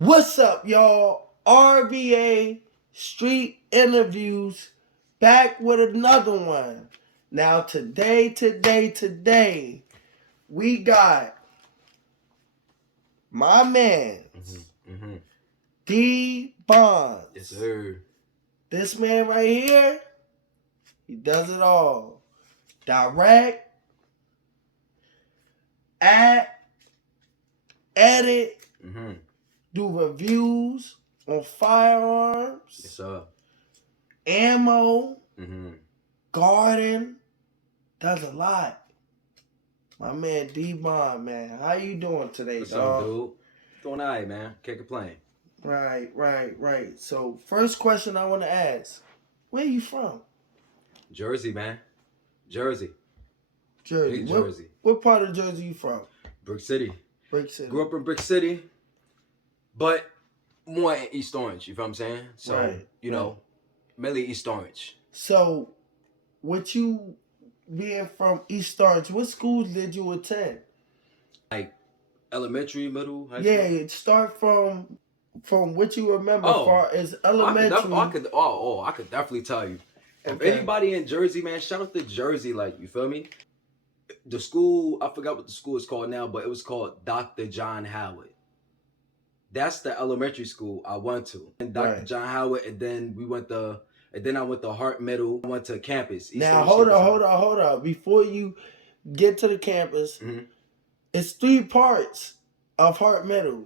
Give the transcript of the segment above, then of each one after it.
What's up, y'all? RBA Street Interviews back with another one. Now, today, we got my man, D. Bonds. Yes, sir. This man right here, he does it all. Direct, act, edit, do reviews on firearms. Yes, sir. Ammo, garden, does a lot. My man D Bond, man, how you doing today, What's dog? up, dude? Doing all right, man. Can't complain. Right. So, first question I want to ask: where you from? Jersey, man. Jersey. Jersey. Big Jersey. What part of Jersey you from? Brick City. Brick City. Grew up in Brick City, but more in East Orange. You feel what I'm saying? So you know, mainly East Orange. So, with you being from East Orange, what schools did you attend? Like elementary, middle, high school. Yeah, start from what you remember. Far as elementary. I could definitely tell you. If anybody in Jersey, man, shout out to Jersey. Like, you feel me? The school, I forgot what the school is called now, but it was called Dr. John Howard. That's the elementary school I went to. And Dr. John Howard, and then I went to Hart Middle. I went to campus. Now, hold on. Before you get to the campus, it's 3 parts of Hart Middle.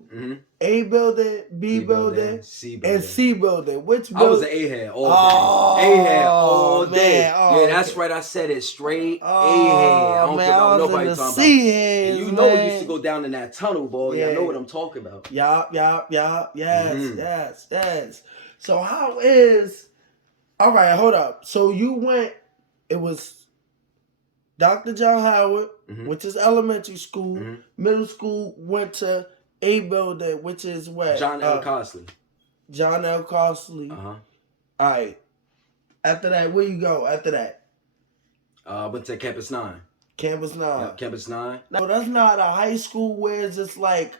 A building, B building, C building, and C building. Which building? I was an A-head all day. A-head all day. Man, that's right. I said it straight. A-head. I don't care about nobody talking about. And you know we used to go down in that tunnel, boy. Yeah. I know what I'm talking about. Yes. So how is... All right, hold up. So you went... It was Dr. John Howard, which is elementary school. Middle school went to A building, which is what? John L. Costley. John L. Costley. All right. After that, where you go after that? Went to Campus 9. Campus 9. Yep, Campus 9. No, that's not a high school where it's just like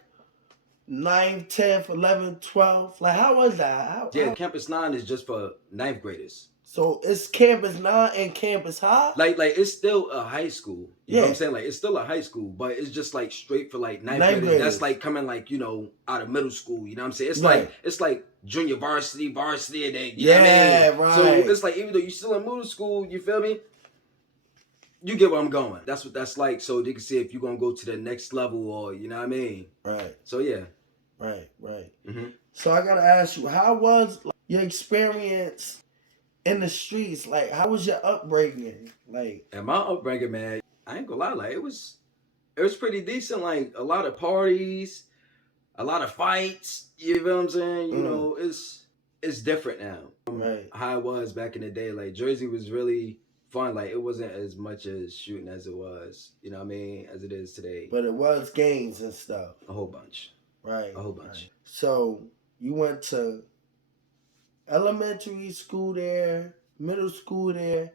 9th, 10th, 11th, 12th. Like, how was that? Campus 9 is just for 9th graders. So it's Campus 9 and Campus High? Like it's still a high school. You know what I'm saying? Like, it's still a high school, but it's just like straight for like 9th graders. That's like coming like, you know, out of middle school. You know what I'm saying? It's like junior varsity, and then, you know what I mean? Right. So it's like, even though you're still in middle school, you feel me? You get where I'm going. That's what that's like. So they can see if you're going to go to the next level or, you know what I mean? Right. So, yeah. Right. So I got to ask you, how was your experience in the streets? Like, how was your upbringing? Like, and my upbringing, man, I ain't gonna lie, like it was pretty decent. Like a lot of parties, a lot of fights. You know what I'm saying? You know, it's different now. How it was back in the day. Like Jersey was really fun. Like it wasn't as much as shooting as it was. You know what I mean? As it is today. But it was gangs and stuff. A whole bunch. Right. A whole bunch. Right. So you went to elementary school there, middle school there,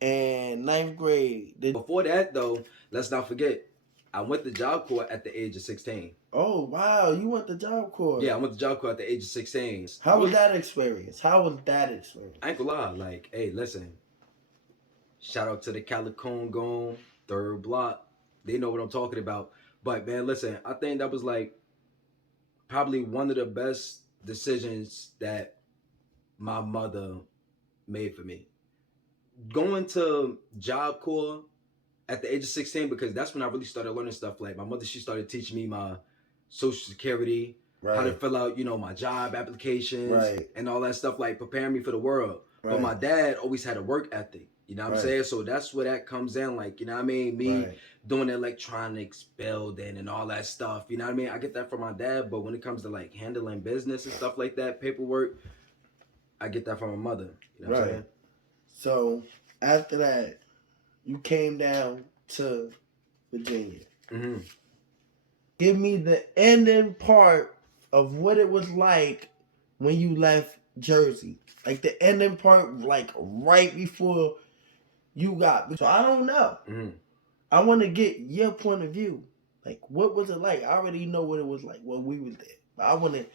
and 9th grade. Before that, though, let's not forget, I went to Job Corps at the age of 16. Oh, wow. You went to Job Corps. Yeah, I went to Job Corps at the age of 16. How was that experience? I ain't gonna lie. Like, hey, listen. Shout out to the Calicoon Gone, 3rd block. They know what I'm talking about. But, man, listen, I think that was, like, probably one of the best decisions that my mother made for me. Going to Job Corps at the age of 16, because that's when I really started learning stuff. Like my mother, she started teaching me my Social Security, how to fill out, you know, my job applications and all that stuff, like preparing me for the world. But my dad always had a work ethic, you know what I'm saying? So that's where that comes in, like, you know what I mean? Me doing electronics, building and all that stuff, you know what I mean? I get that from my dad, but when it comes to like handling business and stuff like that, paperwork, I get that from my mother, you know what I'm saying? So after that, you came down to Virginia. Give me the ending part of what it was like when you left Jersey. Like the ending part, like right before you got. So I don't know. I want to get your point of view. Like, what was it like? I already know what it was like when we was there. But I want to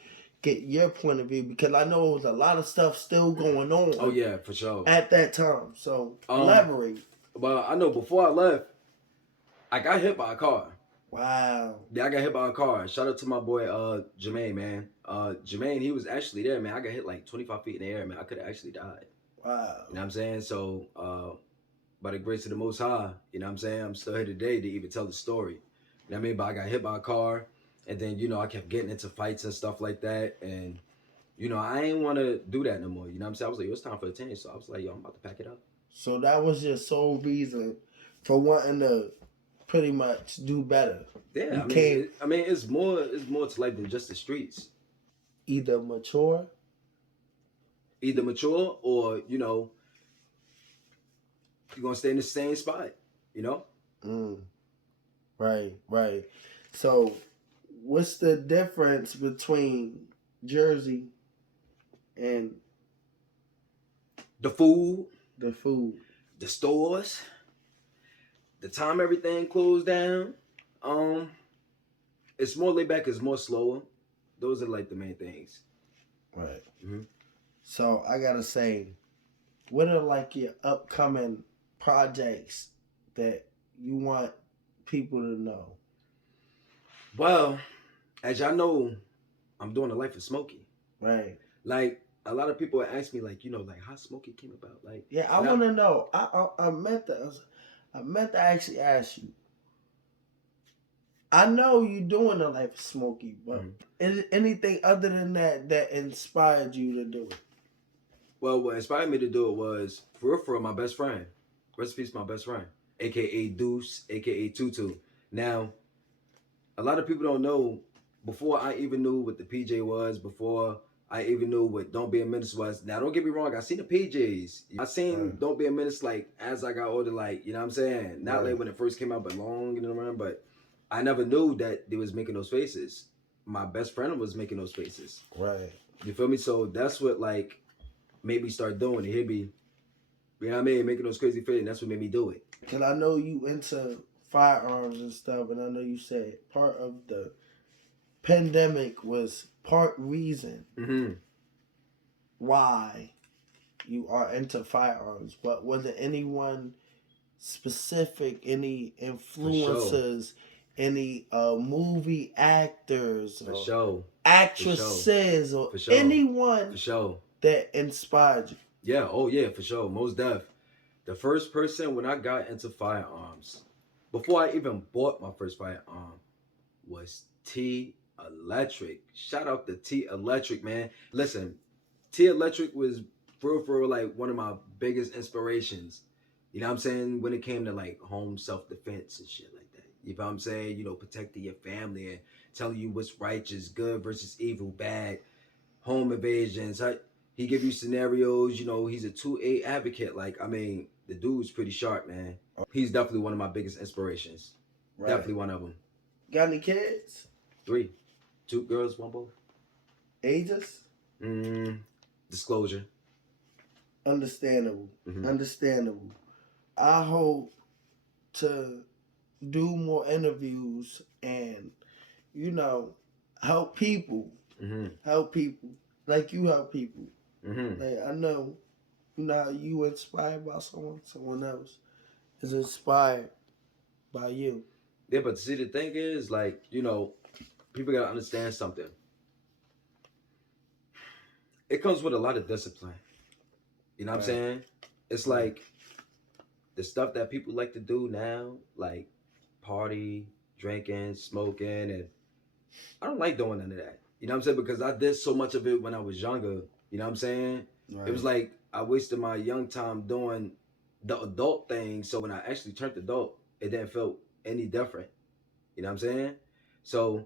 get your point of view because I know it was a lot of stuff still going on. Oh yeah, for sure. At that time, so elaborate. Well, I know before I left, I got hit by a car. Wow. Yeah, I got hit by a car. Shout out to my boy Jermaine, man. Jermaine, he was actually there, man. I got hit like 25 feet in the air, man. I could have actually died. Wow. You know what I'm saying? So by the grace of the Most High, you know what I'm saying? I'm still here today to even tell the story. You know what I mean? But I got hit by a car, and then, you know, I kept getting into fights and stuff like that. And, you know, I ain't want to do that no more. You know what I'm saying? I was like, it's time for a change. So I was like, yo, I'm about to pack it up. So that was your sole reason for wanting to pretty much do better. Yeah, I mean, it's more to life than just the streets. Either mature or, you know, you're gonna stay in the same spot, you know? Right. So what's the difference between Jersey and the food, the stores, the time everything closed down? It's more laid back, it's more slower. Those are like the main things. Right. Mm-hmm. So I gotta say, what are like your upcoming projects that you want people to know? Well, as y'all know, I'm doing the life of Smokey. Right. Like a lot of people ask me, like, you know, like how Smokey came about. Like, yeah, I want to know. I meant to actually ask you. I know you doing the life of Smokey, but is anything other than that inspired you to do it? Well, what inspired me to do it was for my best friend. Rest in peace, my best friend, aka Deuce, aka Tutu. Now, a lot of people don't know. Before I even knew what the PJ was, before I even knew what Don't Be a Menace was. Now, don't get me wrong. I seen the PJs. I seen Don't Be a Menace like as I got older. Like, you know what I'm saying? Not like when it first came out, but long and around. But I never knew that they was making those faces. My best friend was making those faces. Right. You feel me? So that's what like made me start doing it. He'd be, you know what I mean, making those crazy faces. And that's what made me do it. Cause I know you into firearms and stuff, and I know you said part of the pandemic was part reason why you are into firearms. But was it anyone specific, any influencers, any movie actors, or actresses, or anyone that inspired you? Yeah, oh yeah, for sure, most def. The first person when I got into firearms, before I even bought my first firearm, was T Electric. Shout out to T Electric, man. Listen, T Electric was for real, like one of my biggest inspirations. You know what I'm saying? When it came to like home self-defense and shit like that. You know what I'm saying? You know, protecting your family and telling you what's righteous, good versus evil, bad, home invasions. He give you scenarios, you know, he's a 2A advocate. Like, I mean, the dude's pretty sharp, man. He's definitely one of my biggest inspirations. Right. Definitely one of them. Got any kids? 3. 2 girls, 1 boy. Ages? Disclosure. Understandable. Understandable. I hope to do more interviews and, you know, help people. Help people. Like you help people. Like I know, you know how you inspired by someone else is inspired by you. Yeah, but see, the thing is, like, you know, people gotta understand something. It comes with a lot of discipline. You know what I'm saying? It's like the stuff that people like to do now, like party, drinking, smoking, and I don't like doing none of that. You know what I'm saying? Because I did so much of it when I was younger. You know what I'm saying? Right. It was like I wasted my young time doing the adult thing. So when I actually turned adult, it didn't feel any different. You know what I'm saying? So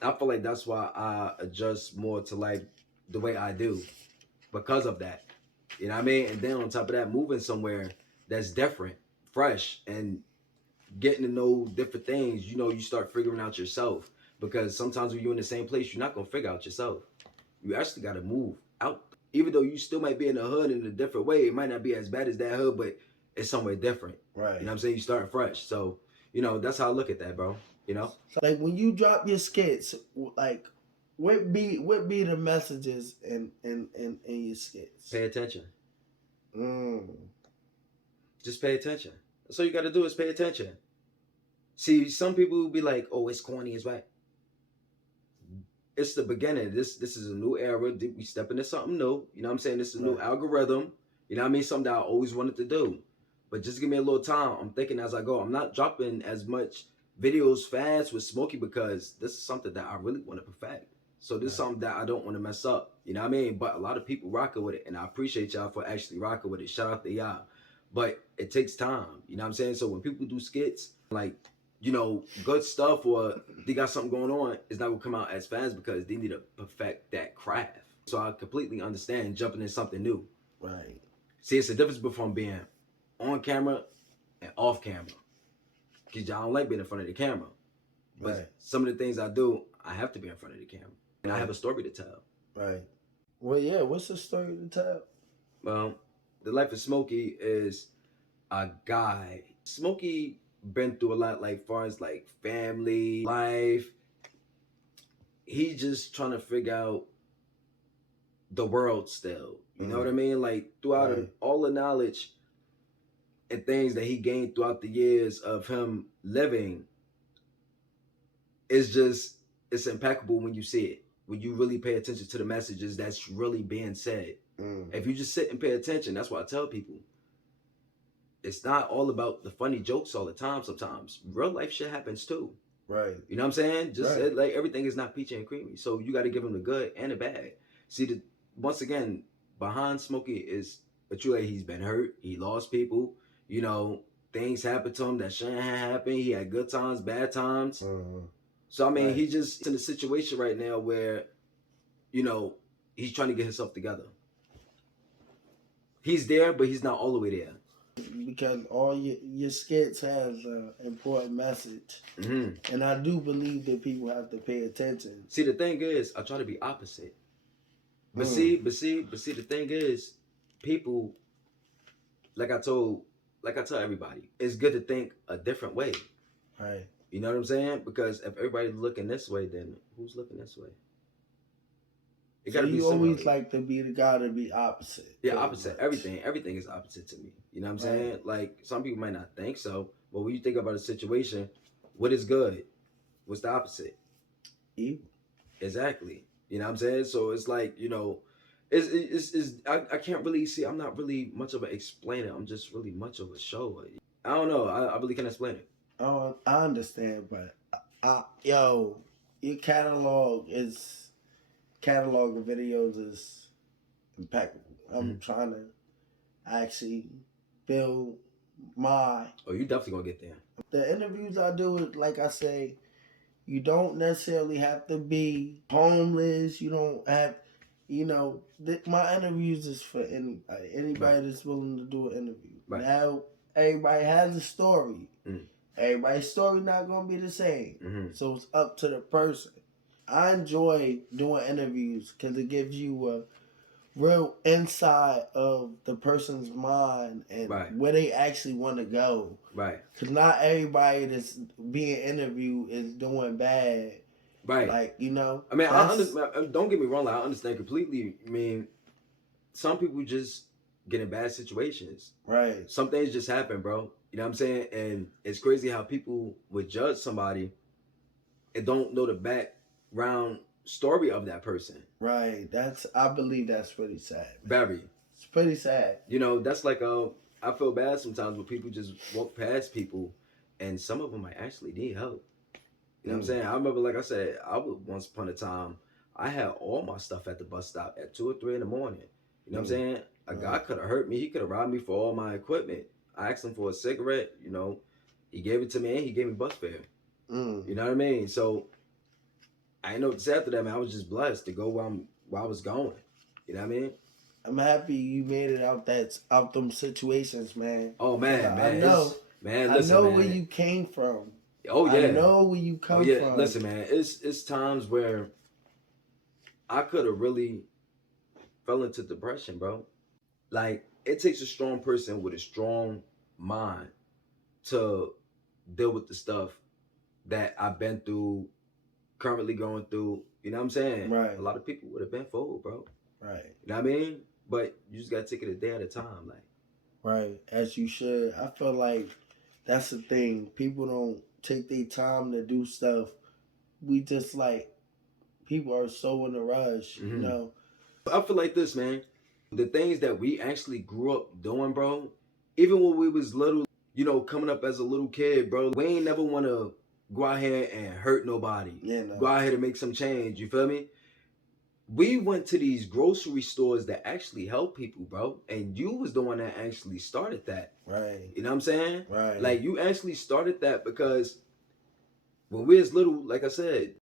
I feel like that's why I adjust more to life the way I do because of that. You know what I mean? And then on top of that, moving somewhere that's different, fresh, and getting to know different things, you know, you start figuring out yourself. Because sometimes when you're in the same place, you're not going to figure out yourself. You actually got to move out. Even though you still might be in the hood in a different way, it might not be as bad as that hood, but it's somewhere different. Right. You know what I'm saying? You starting fresh. So, you know, that's how I look at that, bro. You know? Like when you drop your skits, like what be the messages in your skits? Pay attention. Mm. Just pay attention. That's all you got to do is pay attention. See, some people will be like, "Oh, it's corny, it's right." It's the beginning. This is a new era. We step into something new. You know what I'm saying? This is a new algorithm. You know what I mean? Something that I always wanted to do. But just give me a little time. I'm thinking as I go. I'm not dropping as much videos fast with Smokey because this is something that I really want to perfect. So this is something that I don't want to mess up. You know what I mean? But a lot of people rocking with it, and I appreciate y'all for actually rocking with it. Shout out to y'all. But it takes time. You know what I'm saying? So when people do skits, like, you know, good stuff or they got something going on, it's not gonna come out as fast because they need to perfect that craft. So I completely understand jumping in something new. Right. See, it's a difference between being on camera and off camera. Because I don't like being in front of the camera. But some of the things I do, I have to be in front of the camera. And I have a story to tell. Right. Well, yeah, what's the story to tell? Well, the life of Smokey is a guy. Smokey been through a lot, like far as like family, life. He's just trying to figure out the world still. You know what I mean? Like throughout all the knowledge and things that he gained throughout the years of him living, it's impeccable when you see it. When you really pay attention to the messages that's really being said. If you just sit and pay attention, that's what I tell people. It's not all about the funny jokes all the time. Sometimes real life shit happens too. Right. You know what I'm saying? Just like everything is not peachy and creamy. So you got to give him the good and the bad. See, once again, behind Smokey is a true lady. He's been hurt. He lost people. You know, things happened to him that shouldn't have happened. He had good times, bad times. So I mean, he just in a situation right now where, you know, he's trying to get himself together. He's there, but he's not all the way there. Because all your skits has an important message, and I do believe that people have to pay attention. See, the thing is, I try to be opposite. But see, the thing is, people, like I tell everybody, it's good to think a different way. Right. You know what I'm saying? Because if everybody's looking this way, then who's looking this way? It so you always like to be the guy to be opposite. Yeah, opposite. Much. Everything is opposite to me. You know what I'm saying? Like some people might not think so, but when you think about a situation, what is good? What's the opposite? Evil. Exactly. You know what I'm saying? So it's like, you know, I can't really see. I'm not really much of an explainer. I'm just really much of a shower. I don't know. I really can't explain it. Oh, I understand, but yo, your catalog of videos is impeccable. I'm trying to actually build my. Oh, you definitely gonna get there. The interviews I do, like I say, you don't necessarily have to be homeless. You don't have, you know, my interviews is for anybody that's willing to do an interview. Now, everybody has a story. Everybody's story not gonna be the same. So it's up to the person. I enjoy doing interviews because it gives you a real insight of the person's mind and where they actually want to go. Right. Because not everybody that's being interviewed is doing bad. Right. Like, you know. I mean, don't get me wrong. Like, I understand completely. I mean, some people just get in bad situations. Right. Some things just happen, bro. You know what I'm saying? And it's crazy how people would judge somebody and don't know the background story of that person. Right. I believe that's pretty sad. Very. It's pretty sad. You know, that's like I feel bad sometimes when people just walk past people and some of them might actually need help. You know what I'm saying? I remember, like I said, once upon a time, I had all my stuff at the bus stop at 2 or 3 in the morning. You know what I'm saying? A guy could have hurt me. He could have robbed me for all my equipment. I asked him for a cigarette, you know. He gave it to me and he gave me bus fare. You know what I mean? So I didn't know what to say after that, man. I was just blessed to go where I was going. You know what I mean? I'm happy you made it out them situations, man. Oh man, I know. Listen, I know where you came from. Oh yeah. I know where you come from. Listen, man. It's times where I could have really fell into depression, bro. Like, it takes a strong person with a strong mind to deal with the stuff that I've been through, currently going through, You know what I'm saying? Right. A lot of people would have been fold, bro. Right. You know what I mean? But you just gotta take it a day at a time, like. Right, as you should. I feel like that's the thing. People don't take their time to do stuff. We just like people are so in a rush, you know. I feel like this, man. The things that we actually grew up doing, bro. Even when we was little, you know, coming up as a little kid, bro. We ain't never want to go out here and hurt nobody. Yeah, no. Go out here to make some change. You feel me? We went to these grocery stores that actually help people, bro. And you was the one that actually started that. Right. You know what I'm saying? Right. Like you actually started that because when we was little, like I said,